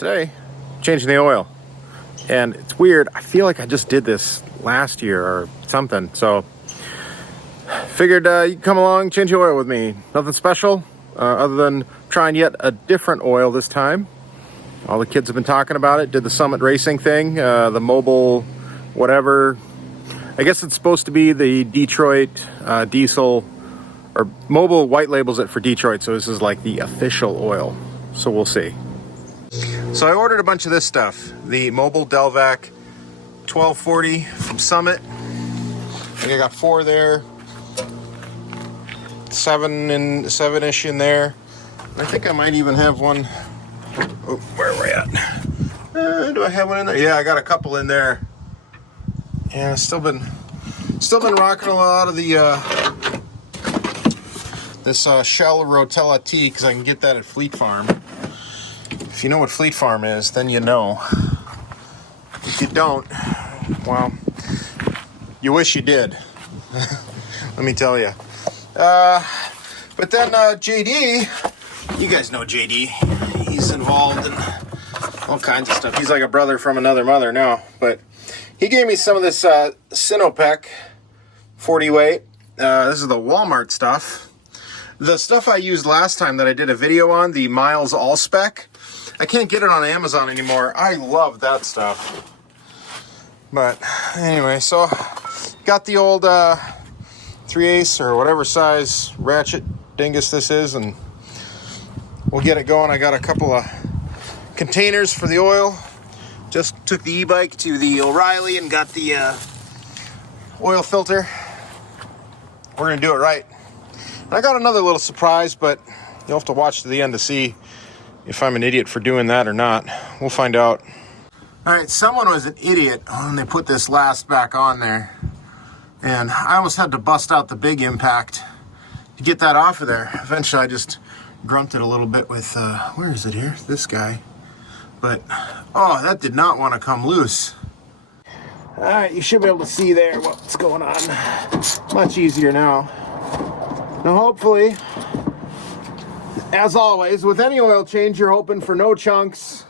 Today, changing the oil. And it's weird, I feel like I just did this last year or something, so figured you can come along, change the oil with me. Nothing special, other than trying yet a different oil this time. All the kids have been talking about it, did the Summit Racing thing, the mobile whatever. I guess it's supposed to be the Detroit diesel, or mobile white labels it for Detroit, so this is like the official oil, so we'll see. So I ordered a bunch of this stuff, the mobile Delvac 1240 from Summit. I think I got 4 there, 7-ish in there. And I think I might even have one. Oh, where are we at? Do I have one in there? Yeah, I got a couple in there. And I've still been rocking a lot of the this Shell Rotella tea, because I can get that at Fleet Farm. If you know what Fleet Farm is, then you know. If you don't, well, you wish you did. Let me tell you. But then JD, you guys know JD. He's involved in all kinds of stuff. He's like a brother from another mother now. But he gave me some of this Sinopec 40 weight. This is the Walmart stuff. The stuff I used last time that I did a video on, the Miles Allspec. I can't get it on Amazon anymore. I love that stuff. But anyway, so got the old 3/8 or whatever size ratchet dingus this is, and we'll get it going. I got a couple of containers for the oil. Just took the e-bike to the O'Reilly and got the oil filter. We're gonna do it right. And I got another little surprise, but you'll have to watch to the end to see if I'm an idiot for doing that or not. We'll find out. All right, someone was an idiot when they put this last back on there. And I almost had to bust out the big impact to get that off of there. Eventually I just grunted a little bit with, where is it here? This guy. But, oh, that did not want to come loose. All right, you should be able to see there what's going on. Much easier now. Now hopefully, as always, with any oil change, you're hoping for no chunks,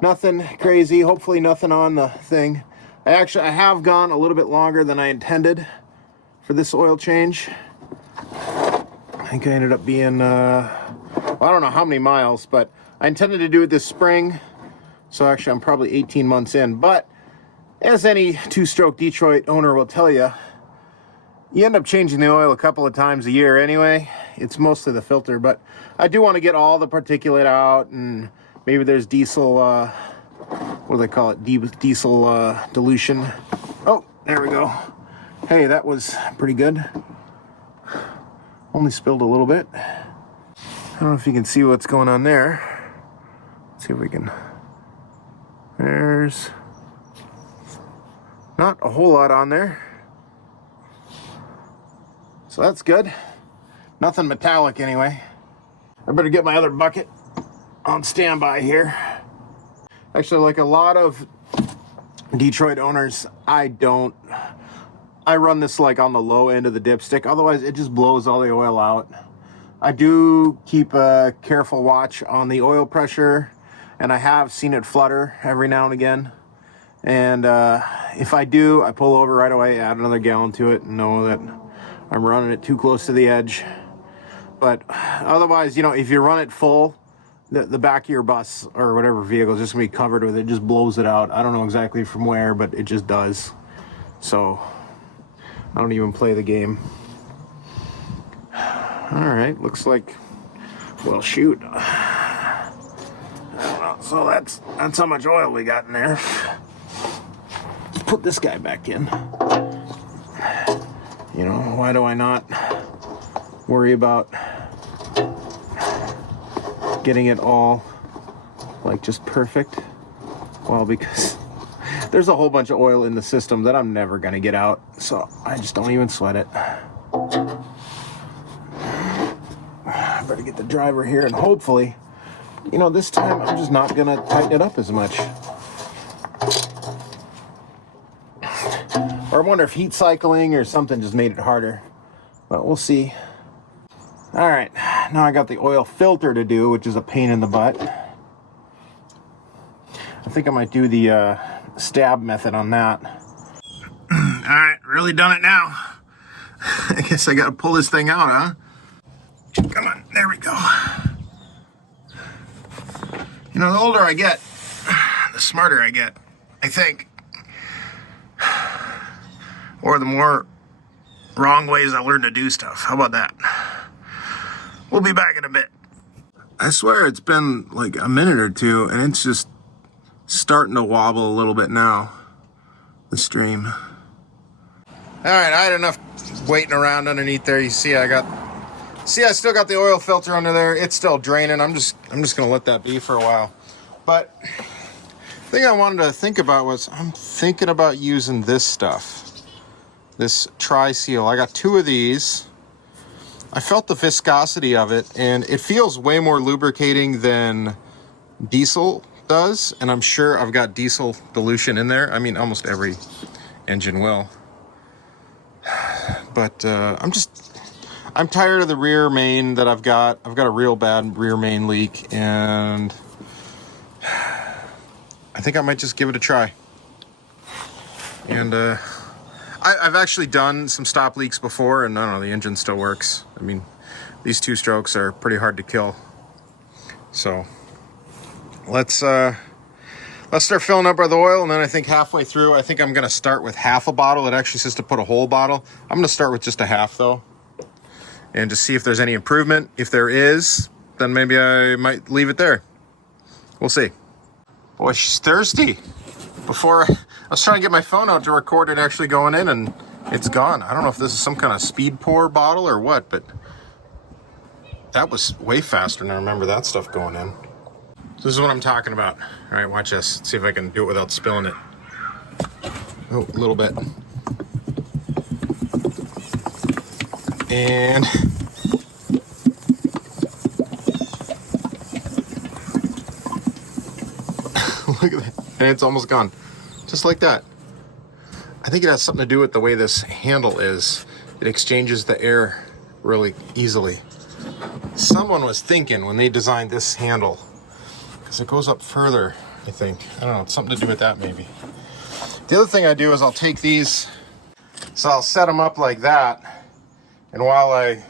nothing crazy, hopefully nothing on the thing. I have gone a little bit longer than I intended for this oil change. I think I ended up being, I don't know how many miles, but I intended to do it this spring. So actually I'm probably 18 months in, but as any two-stroke Detroit owner will tell you, you end up changing the oil a couple of times a year anyway. It's mostly the filter, but I do want to get all the particulate out, and maybe there's diesel, what do they call it? Diesel dilution. Oh, there we go. Hey, that was pretty good. Only spilled a little bit. I don't know if you can see what's going on there. Let's see if we can. There's not a whole lot on there. So that's good. Nothing metallic anyway. I better get my other bucket on standby here. Actually, like a lot of Detroit owners, I run this like on the low end of the dipstick. Otherwise, it just blows all the oil out. I do keep a careful watch on the oil pressure, and I have seen it flutter every now and again. And if I do, I pull over right away, add another gallon to it, and know that I'm running it too close to the edge. But otherwise, you know, if you run it full, the back of your bus or whatever vehicle is just gonna be covered with it. It just blows it out. I don't know exactly from where, but it just does. So I don't even play the game. All right, looks like, well, shoot. I don't know. So that's how much oil we got in there. Let's put this guy back in. You know, why do I not worry about getting it all like just perfect? Well, because there's a whole bunch of oil in the system that I'm never gonna get out, so I just don't even sweat it. I better get the driver here, and hopefully, you know, this time I'm just not gonna tighten it up as much. Or I wonder if heat cycling or something just made it harder. But we'll see. All right, now I got the oil filter to do, which is a pain in the butt. I think I might do the stab method on that. All right, really done it now. I guess I gotta pull this thing out, huh? Come on, there we go. You know, the older I get, the smarter I get, I think. Or the more wrong ways I learn to do stuff. How about that? We'll be back in a bit. I swear it's been like a minute or two, and it's just starting to wobble a little bit now, the stream. All right, I had enough waiting around underneath there. You see, I still got the oil filter under there. It's still draining. I'm just gonna let that be for a while. But the thing I wanted to think about was I'm thinking about using this stuff, this Tri-Seal. I got 2 of these. I felt the viscosity of it, and it feels way more lubricating than diesel does. And I'm sure I've got diesel dilution in there. I mean, almost every engine will. But I'm tired of the rear main that I've got. I've got a real bad rear main leak, and I think I might just give it a try. And I've actually done some stop leaks before, and I don't know, the engine still works. I mean, these 2 strokes are pretty hard to kill. So let's start filling up with oil, and then I think halfway through, I think I'm gonna start with half a bottle. It actually says to put a whole bottle. I'm gonna start with just a half though, and just see if there's any improvement. If there is, then maybe I might leave it there. We'll see. Boy, she's thirsty. Before, I was trying to get my phone out to record it actually going in, and it's gone. I don't know if this is some kind of speed pour bottle or what, but that was way faster than I remember that stuff going in. This is what I'm talking about. All right, watch this. Let's see if I can do it without spilling it. Oh, a little bit. And look at that. And it's almost gone. Just like that. I think it has something to do with the way this handle is. It exchanges the air really easily. Someone was thinking when they designed this handle, because it goes up further, I think. I don't know, it's something to do with that maybe. The other thing I do is I'll take these, so I'll set them up like that, and while I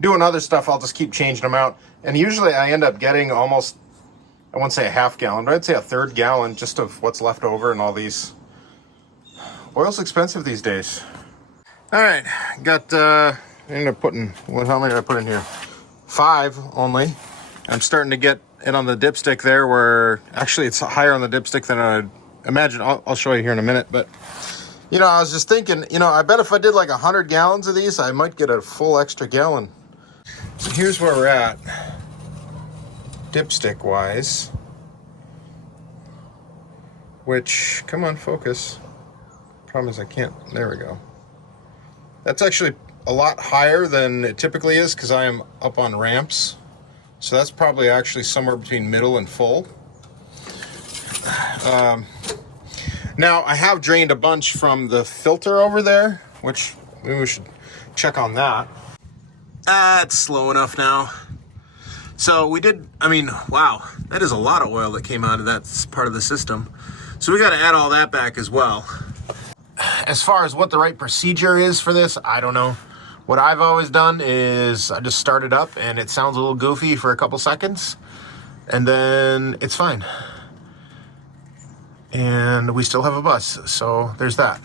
doing other stuff, I'll just keep changing them out. And usually I end up getting almost, I won't say a half gallon, but I'd say a 1/3 gallon just of what's left over in all these. Oil's expensive these days. All right, got, I ended up putting, how many did I put in here? 5 only. I'm starting to get it on the dipstick there, where actually it's higher on the dipstick than I'd imagine. I'll show you here in a minute, but you know, I was just thinking, you know, I bet if I did like 100 gallons of these, I might get a full extra gallon. So here's where we're at, dipstick wise, which, come on, focus. Problem is I can't, there we go. That's actually a lot higher than it typically is because I am up on ramps. So that's probably actually somewhere between middle and full. Now I have drained a bunch from the filter over there, which maybe we should check on that. It's slow enough now. So we did, I mean, wow, that is a lot of oil that came out of that part of the system. So we got to add all that back as well. As far as what the right procedure is for this, I don't know. What I've always done is I just start it up and it sounds a little goofy for a couple seconds and then it's fine. And we still have a bus, so there's that.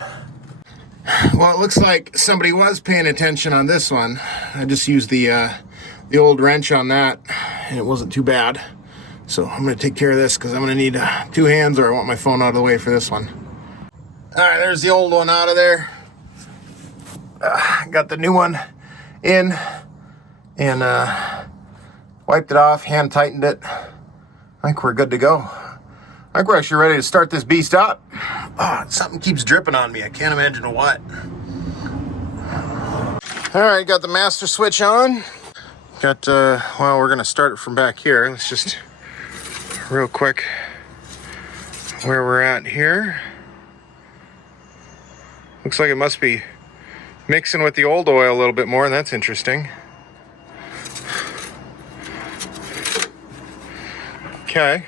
Well, it looks like somebody was paying attention on this one. I just used the old wrench on that and it wasn't too bad. So I'm gonna take care of this because I'm gonna need 2 hands, or I want my phone out of the way for this one. All right, there's the old one out of there. Got the new one in and wiped it off, hand tightened it. I think we're good to go. I think we're actually ready to start this beast up. Oh, something keeps dripping on me. I can't imagine what. All right, got the master switch on. Got, well, we're gonna start it from back here. Let's just real quick where we're at here. Looks like it must be mixing with the old oil a little bit more, and that's interesting. Okay.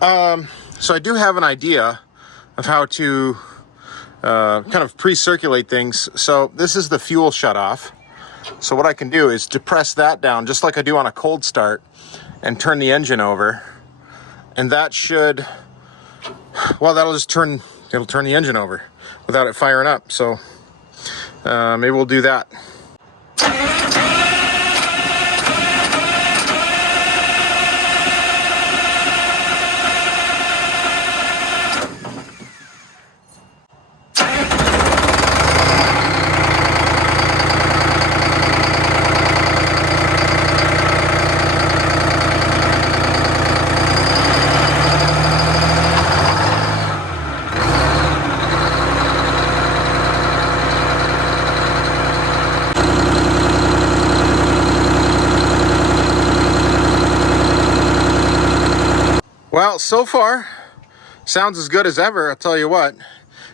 So I do have an idea of how to kind of pre-circulate things. So this is the fuel shutoff. So what I can do is depress that down just like I do on a cold start and turn the engine over. And that should, well, it'll turn the engine over without it firing up. So maybe we'll do that. Well, so far, sounds as good as ever, I'll tell you what.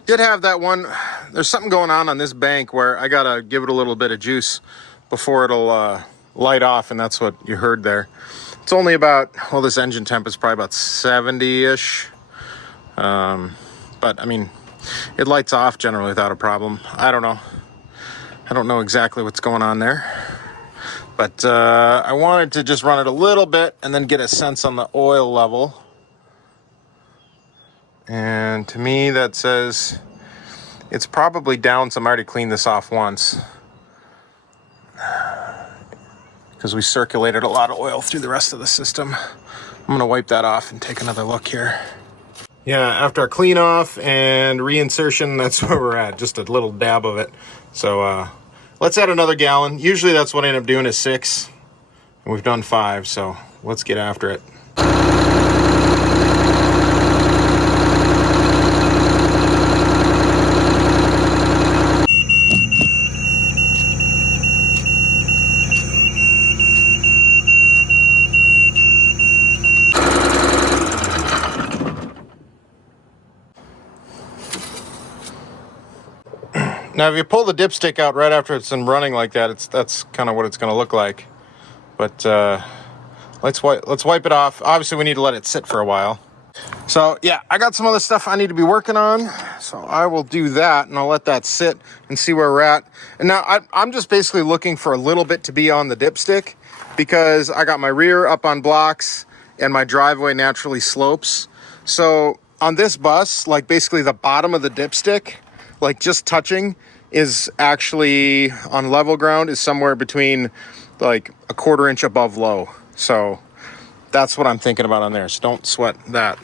Did have that one, there's something going on this bank where I gotta give it a little bit of juice before it'll light off, and that's what you heard there. It's only about, well, this engine temp is probably about 70-ish. But, I mean, it lights off generally without a problem. I don't know. I don't know exactly what's going on there. But I wanted to just run it a little bit and then get a sense on the oil level. And to me, that says it's probably down, so I'm already cleaned this off once. Because we circulated a lot of oil through the rest of the system. I'm gonna wipe that off and take another look here. Yeah, after a clean off and reinsertion, that's where we're at, just a little dab of it. So let's add another gallon. Usually that's what I end up doing is 6, and we've done 5, so let's get after it. Now, if you pull the dipstick out right after it's been running like that, that's kind of what it's going to look like. But let's wipe it off. Obviously, we need to let it sit for a while. So yeah, I got some other stuff I need to be working on, so I will do that, and I'll let that sit and see where we're at. And now I'm just basically looking for a little bit to be on the dipstick, because I got my rear up on blocks and my driveway naturally slopes. So on this bus, like basically the bottom of the dipstick, like just touching, is actually on level ground, is somewhere between like a 1/4 inch above low. So that's what I'm thinking about on there. So don't sweat that.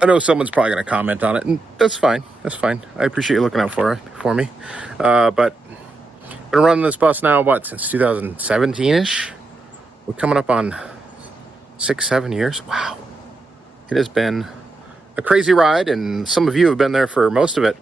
I know someone's probably going to comment on it, and that's fine. That's fine. I appreciate you looking out for me. But I've been running this bus now, what, since 2017-ish? We're coming up on 6-7 years. Wow. It has been a crazy ride, and some of you have been there for most of it.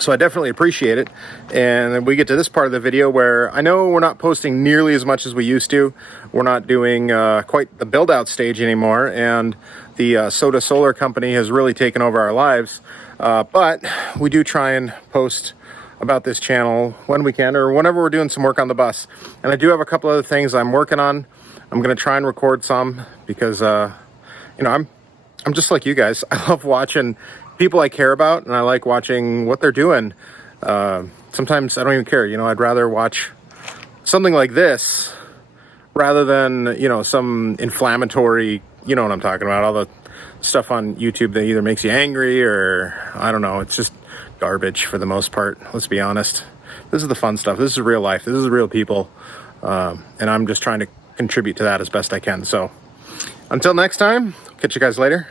So I definitely appreciate it. And then we get to this part of the video where I know we're not posting nearly as much as we used to. We're not doing quite the build out stage anymore. And the Soda Solar Company has really taken over our lives. But we do try and post about this channel when we can, or whenever we're doing some work on the bus. And I do have a couple other things I'm working on. I'm going to try and record some because, you know, I'm just like you guys. I love watching people I care about, and I like watching what they're doing. Sometimes I don't even care, you know, I'd rather watch something like this rather than, you know, some inflammatory, you know what I'm talking about, all the stuff on YouTube that either makes you angry or, I don't know, it's just garbage for the most part, let's be honest. This is the fun stuff. This is real life. This is real people. And I'm just trying to contribute to that as best I can. So until next time, catch you guys later.